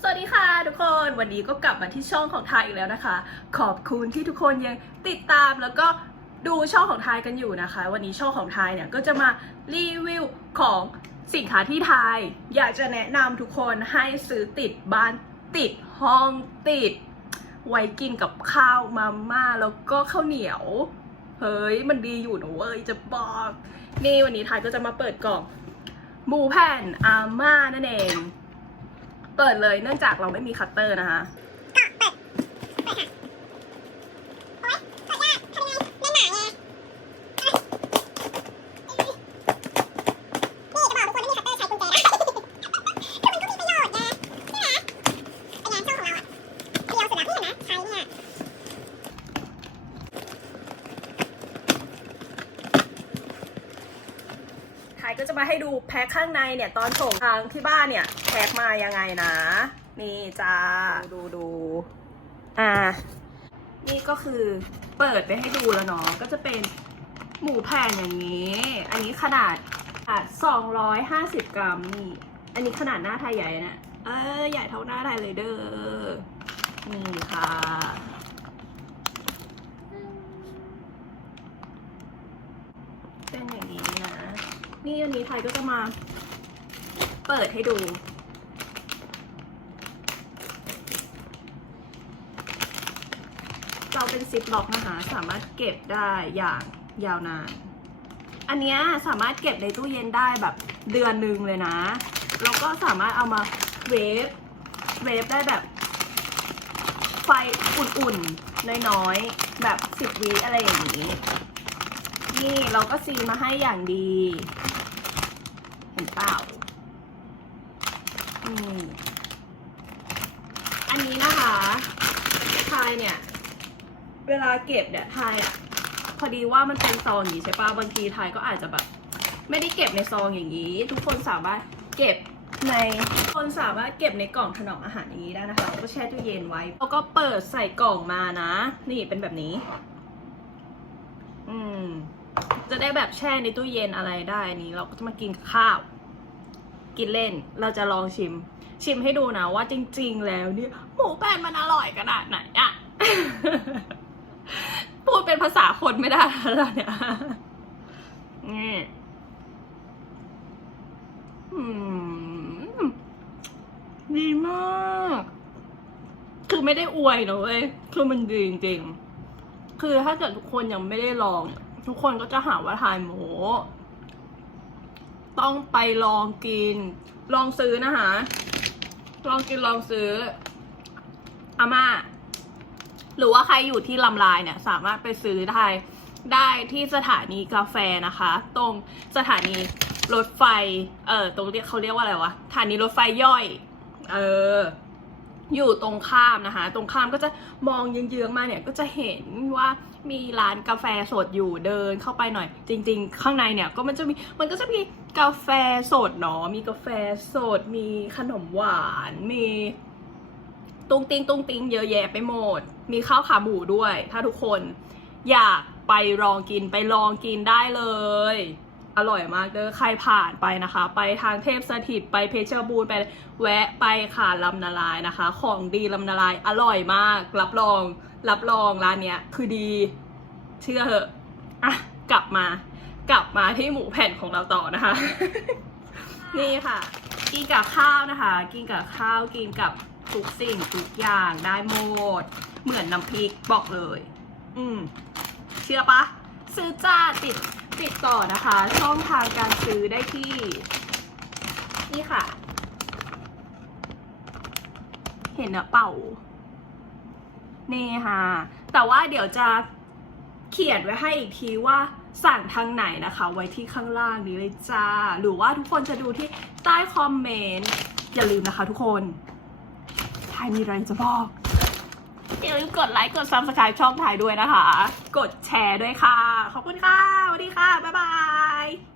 สวัสดีค่ะทุกคนวันนี้ก็กลับมาที่ช่องของไทยอีกแล้วนะคะ ขอบคุณที่ทุกคนยังติดตามแล้วก็ดูช่องของไทยกันอยู่นะคะ วันนี้ช่องของไทยเนี่ยก็จะมารีวิวของสินค้าที่ไทยอยากจะแนะนำทุกคนให้ซื้อติดบ้านติดห้องติด ไว้กินกับข้าวมาม่าแล้วก็ข้าวเหนียว เฮ้ยมันดีอยู่นะเว้ยจะบอกนี่วันนี้ไทยก็จะมาเปิดกล่องหมูแผ่นอาม่านั่นเอง เปิดเลยเนื่องจากเราไม่มีคัตเตอร์นะคะไทยก็จะมาให้ดูแพ็คข้างในเนี่ยตอนส่งทางที่บ้านเนี่ยแพ็คมายังไงนะ นี่จ้าดูดูอ่า นี่ก็คือเปิดไปให้ดูแล้วเนาะก็จะเป็นหมูแผ่นอย่างนี้ อันนี้ขนาดอะ250กรัมนี่ อันนี้ขนาดหน้าไทยใหญ่นะ เออใหญ่เท่าหน้าไทยเลยเด้อ นี่ค่ะ เป็นอย่างนี้นะ นี่อันนี้ไทยก็จะมา เปิดให้ดู เราเป็นซิปล็อกนะคะ สามารถเก็บได้อย่างยาวนาน อันนี้สามารถเก็บในตู้เย็นได้แบบเดือนหนึ่งเลยนะ แล้วก็สามารถเอามาเวฟ เวฟได้แบบไฟอุ่นๆ น้อยๆ แบบสิบวิอะไรอย่างนี้ นี่เราก็ซีมาให้อย่างดี เห็นเปล่าอืมอันนี้นะคะทายเนี่ย เวลาเก็บเนี่ยทายอะพอดีว่ามันเป็นซองอย่างนี้ใช่ปะบางทีทายก็อาจจะแบบ ไม่ได้เก็บในซองอย่างนี้ ทุกคนสามารถเก็บในทุกคนสามารถเก็บในกล่องถนอมอาหารอย่างนี้ได้นะคะแล้วก็แช่ตู้เย็นไว้แล้วก็เปิดใส่กล่องมานะ นี่เป็นแบบนี้ อืม จะได้แบบแช่ในตู้เย็นอะไรได้นี้ เราก็จะมากินข้าว กินเล่นเราจะลองชิม ชิมให้ดูนะว่าจริง ๆ แล้วเนี่ยหมูแป้นมันอร่อยขนาดไหนอะพูดเป็นภาษาคนไม่ได้แล้วเนี่ยนี่ดีมาก คือไม่ได้อวยนะเว้ย คือมันดีจริงๆ คือถ้าเกิดทุกคนยังไม่ได้ลองเนี่ย ทุกคนก็จะหาว่าทายโมต้องไปลองกิน ลองซื้อนะคะ ลองกินลองซื้ออาม่าหรือว่าใครอยู่ที่ลำลายเนี่ย สามารถไปซื้อได้ได้ที่สถานีกาแฟนะคะ ตรงสถานีรถไฟ เออตรงเรียกเขาเรียกว่าอะไรวะสถานีรถไฟย่อย เออ อยู่ตรงข้ามนะคะ ตรงข้ามก็จะมองเยื้องๆมาเนี่ยก็จะเห็นว่ามีร้านกาแฟสดอยู่เดินเข้าไปหน่อย จริง ๆ ข้างในเนี่ยก็มันจะมีมันก็จะมีกาแฟสดเนาะมีกาแฟสด มีขนมหวาน มีตุงติงตุงติงเยอะแยะไปหมด มีข้าวขาหมูด้วย ถ้าทุกคนอยากไปลองกินไปลองกินได้เลย อร่อยมากเด้อใครผ่านไปนะคะ ไปทางเทพสถิตไปเพชรบูรณ์ไปแวะไปค่ะลำนาลายนะคะ ของดีลำนาลายอร่อยมาก รับรองรับรองร้านเนี้ยคือดี เชื่อเหอะอะกลับมากลับมาที่หมูแผ่นของเราต่อนะคะ นี่ค่ะ กินกับข้าวนะคะ กินกับข้าวกินกับทุกสิ่งทุกอย่างได้หมด เหมือนน้ำพริกบอกเลย อืม เชื่อปะซื้อจ้าติด ติดต่อนะคะ ช่องทางการซื้อได้ที่ นี่ค่ะ เห็นนะเป่า นี่ค่ะ แต่ว่าเดี๋ยวจะเขียนไว้ให้อีกทีว่าสั่งทางไหนนะคะ ไว้ที่ข้างล่างนี้เลยจ้า หรือว่าทุกคนจะดูที่ใต้คอมเมนต์ อย่าลืมนะคะทุกคนทายมีอะไรจะบอก อย่าลืมกดไลค์กด subscribe ช่องถ่ายด้วยนะคะ กดแชร์ด้วยค่ะ ขอบคุณค่ะสวัสดีค่ะ บ๊ายบาย